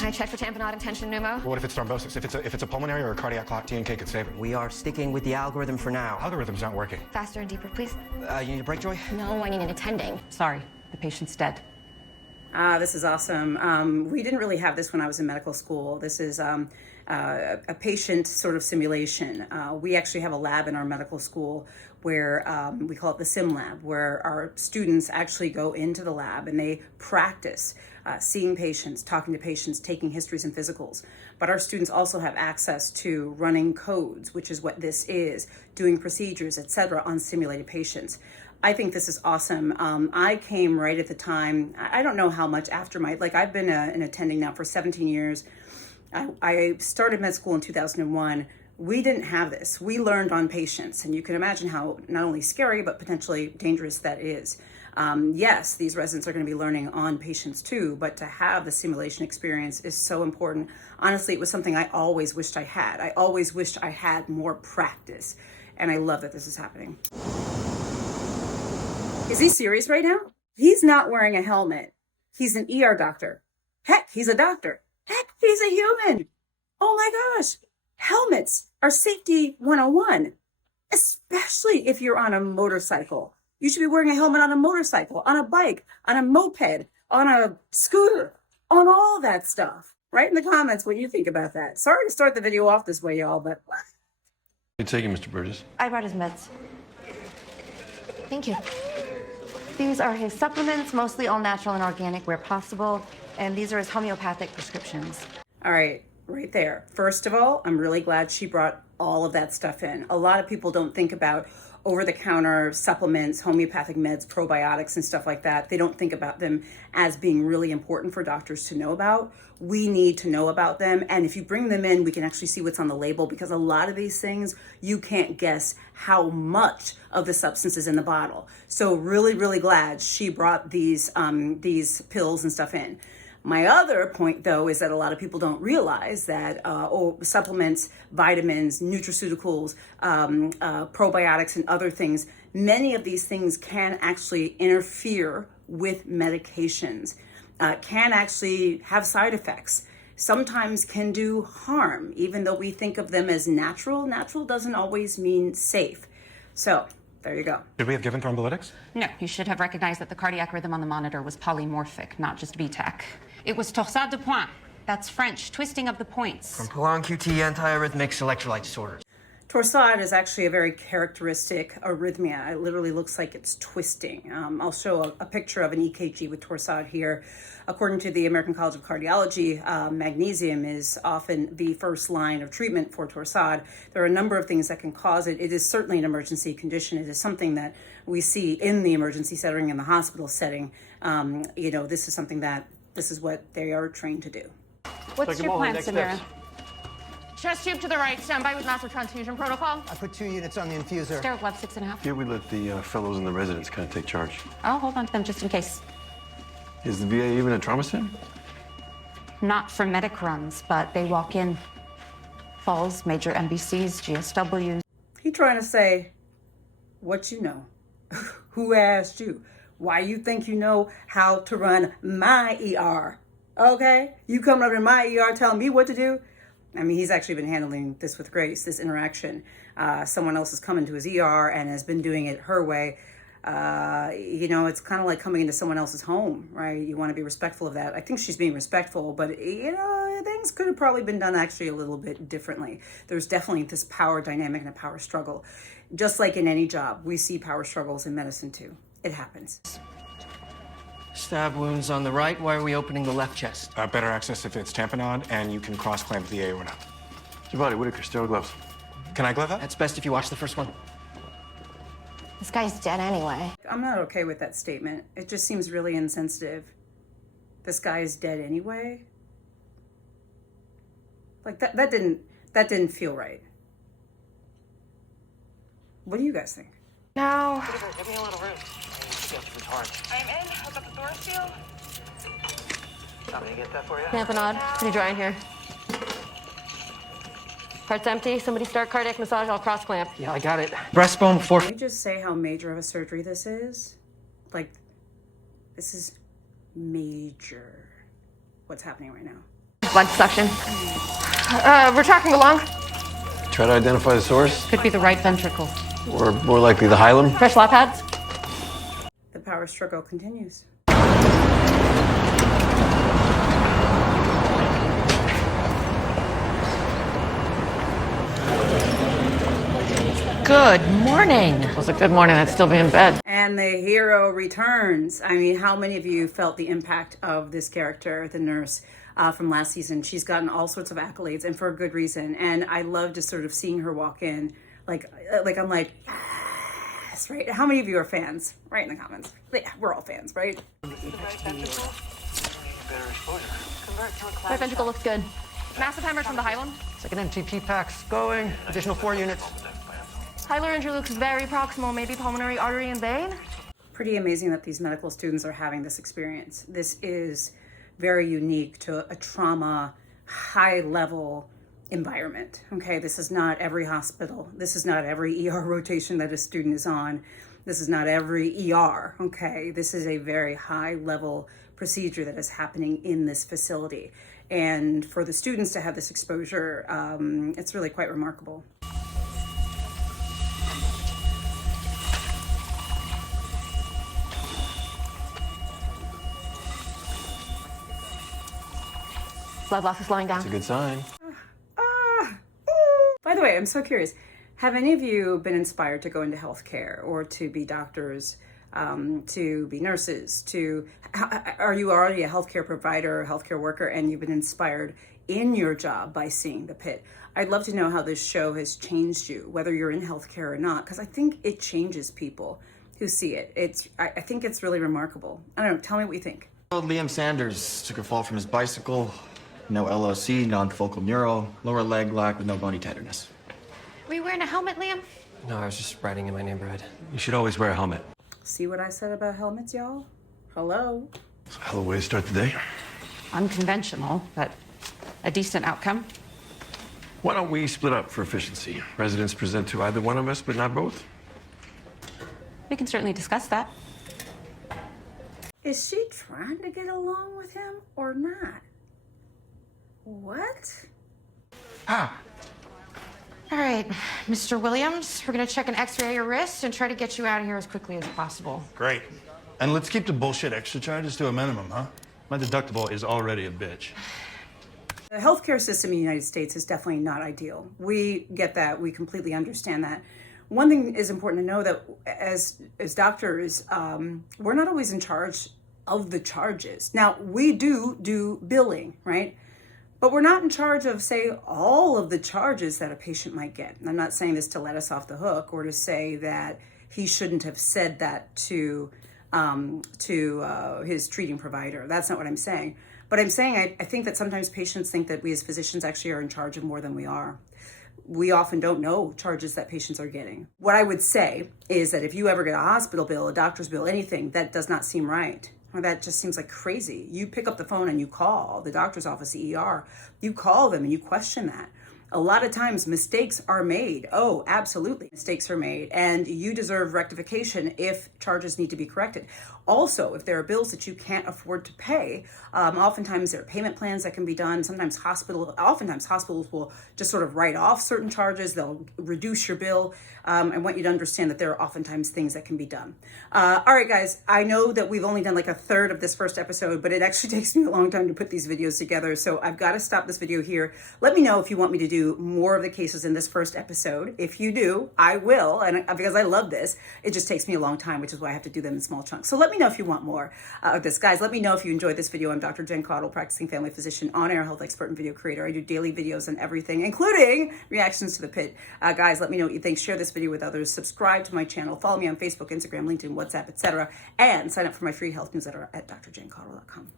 Can I check for tamponade and tension pneumo? What if it's thrombosis? If it's a pulmonary or a cardiac clot, TNK could save it. We are sticking with the algorithm for now. Algorithm's not working. Faster and deeper, please. You need a break, Joy? No, I need an attending. Sorry, the patient's dead. This is awesome. We didn't really have this when I was in medical school. This is a patient sort of simulation. We actually have a lab in our medical school where we call it the sim lab, where our students actually go into the lab and they practice seeing patients, talking to patients, taking histories and physicals. But our students also have access to running codes, which is what this is, doing procedures, etc., on simulated patients. I think this is awesome. I came right at the time, I don't know how much after I've been an attending now for 17 years. I started med school in 2001. We didn't have this. We learned on patients, and you can imagine how not only scary, but potentially dangerous that is. Yes, these residents are going to be learning on patients too, but to have the simulation experience is so important. Honestly, it was something I always wished I had. I always wished I had more practice, and I love that this is happening. Is he serious right now? He's not wearing a helmet. He's an ER doctor. Heck, he's a doctor. Heck, he's a human. Oh my gosh. Helmets are safety 101, especially if you're on a motorcycle. You should be wearing a helmet on a motorcycle, on a bike, on a moped, on a scooter, on all that stuff. Write in the comments what you think about that. Sorry to start the video off this way, y'all, but... You taking, Mr. Burgess? I brought his meds. Thank you. These are his supplements, mostly all natural and organic where possible, and these are his homeopathic prescriptions. All right, right there. First of all, I'm really glad she brought all of that stuff in. A lot of people don't think about over-the-counter supplements, homeopathic meds, probiotics, and stuff like that. They don't think about them as being really important for doctors to know about. We need to know about them, and if you bring them in, we can actually see what's on the label, because a lot of these things, you can't guess how much of the substance is in the bottle. So really, really glad she brought these pills and stuff in. My other point, though, is that a lot of people don't realize that supplements, vitamins, nutraceuticals, probiotics, and other things, many of these things can actually interfere with medications, can actually have side effects, sometimes can do harm. Even though we think of them as natural, natural doesn't always mean safe. So there you go. Should we have given thrombolytics? No, you should have recognized that the cardiac rhythm on the monitor was polymorphic, not just VTAC. It was torsade de point. That's French, twisting of the points. From prolonged QT antiarrhythmics electrolyte disorders. Torsade is actually a very characteristic arrhythmia. It literally looks like it's twisting. I'll show a picture of an EKG with torsade here. According to the American College of Cardiology, magnesium is often the first line of treatment for torsade. There are a number of things that can cause it. It is certainly an emergency condition. It is something that we see in the emergency setting, in the hospital setting. This is something that, this is what they are trained to do. What's your plan, Samira? Chest tube to the right. Stand by with massive transfusion protocol. I put 2 units on the infuser. Steroid left 6.5. Here we let the fellows and the residents kind of take charge. I'll hold on to them just in case. Is the VA even a trauma center? Not for medic runs, but they walk in. Falls, major MBCs, GSWs. He trying to say, what you know? Who asked you? Why you think you know how to run my ER? Okay? You coming up in my ER telling me what to do? I mean, he's actually been handling this with grace, this interaction. Someone else has come into his ER and has been doing it her way. It's kind of like coming into someone else's home, right? You want to be respectful of that. I think she's being respectful, but, things could have probably been done actually a little bit differently. There's definitely this power dynamic and a power struggle. Just like in any job, we see power struggles in medicine too. It happens. Stab wounds on the right. Why are we opening the left chest? Better access if it's tamponade, and you can cross-clamp the aorta. Giovanni Whitaker, sterile gloves. Can I glove that? That's best if you watch the first one. This guy's dead anyway. I'm not okay with that statement. It just seems really insensitive. This guy is dead anyway? Like that didn't feel right. What do you guys think? No. Give me a little room. I'm in. Hook up the door seal. Want me to get that for you? Tamponade. Pretty dry in here. Heart's empty. Somebody start cardiac massage. I'll cross clamp. Yeah, I got it. Breastbone Can you just say how major of a surgery this is? Like, this is major. What's happening right now? blood suction. We're tracking along. Try to identify the source, Could be the right ventricle. or more likely the hilum. Fresh lap pads. The power struggle continues. Good morning. It was a good morning. I'd still be in bed. And the hero returns. I mean, how many of you felt the impact of this character, the nurse, from last season? She's gotten all sorts of accolades, and for a good reason. And I love just sort of seeing her walk in. Like I'm like, yes, right? How many of you are fans? Right in the comments. Yeah, we're all fans, right? Right ventricle looks good. Massive hemorrhage from the hilum. Second MTP packs going. Additional 4 units. Hilar injury looks very proximal, maybe pulmonary artery and vein. Pretty amazing that these medical students are having this experience. This is very unique to a trauma, high-level environment, okay? This is not every hospital. This is not every ER rotation that a student is on. This is not every ER, okay? This is a very high-level procedure that is happening in this facility. And for the students to have this exposure, it's really quite remarkable. Blood loss is slowing down. It's a good sign. By the way, I'm so curious. Have any of you been inspired to go into healthcare or to be doctors, to be nurses? Are you already a healthcare provider or healthcare worker and you've been inspired in your job by seeing the Pitt? I'd love to know how this show has changed you, whether you're in healthcare or not, because I think it changes people who see it. I think it's really remarkable. I don't know. Tell me what you think. Liam Sanders took a fall from his bicycle. No LOC, non-focal neuro, lower leg lock with no bony tenderness. Were you wearing a helmet, Liam? No, I was just riding in my neighborhood. You should always wear a helmet. See what I said about helmets, y'all? Hello? It's a hell of a way to start the day. Unconventional, but a decent outcome. Why don't we split up for efficiency? Residents present to either one of us, but not both. We can certainly discuss that. Is she trying to get along with him or not? What? All right, Mr. Williams, we're gonna check an x-ray of your wrist and try to get you out of here as quickly as possible. Great. And let's keep the bullshit extra charges to a minimum, huh? My deductible is already a bitch. The healthcare system in the United States is definitely not ideal. We get that. We completely understand that. One thing is important to know that as doctors, we're not always in charge of the charges. Now, we do billing, right? But we're not in charge of, say, all of the charges that a patient might get. And I'm not saying this to let us off the hook or to say that he shouldn't have said that to his treating provider. That's not what I'm saying. But I'm saying I think that sometimes patients think that we as physicians actually are in charge of more than we are. We often don't know charges that patients are getting. What I would say is that if you ever get a hospital bill, a doctor's bill, anything, that does not seem right. Or that just seems like crazy. You pick up the phone and you call the doctor's office, the ER. You call them and you question that. A lot of times mistakes are made. Oh, absolutely. Mistakes are made. And you deserve rectification if charges need to be corrected. Also, if there are bills that you can't afford to pay, oftentimes there are payment plans that can be done. Oftentimes hospitals will just sort of write off certain charges. They'll reduce your bill. I want you to understand that there are oftentimes things that can be done. All right, guys, I know that we've only done like a third of this first episode, but it actually takes me a long time to put these videos together. So I've got to stop this video here. Let me know if you want me to do more of the cases in this first episode. If you do, I will. And because I love this, it just takes me a long time, which is why I have to do them in small chunks. So let me know if you want more of this. Guys, let me know if you enjoyed this video. I'm Dr. Jen Caudle, practicing family physician, on-air health expert, and video creator. I do daily videos on everything, including reactions to the Pitt. Guys, let me know what you think. Share this video with others. Subscribe to my channel. Follow me on Facebook, Instagram, LinkedIn, WhatsApp, etc. And sign up for my free health newsletter at drjencaudle.com.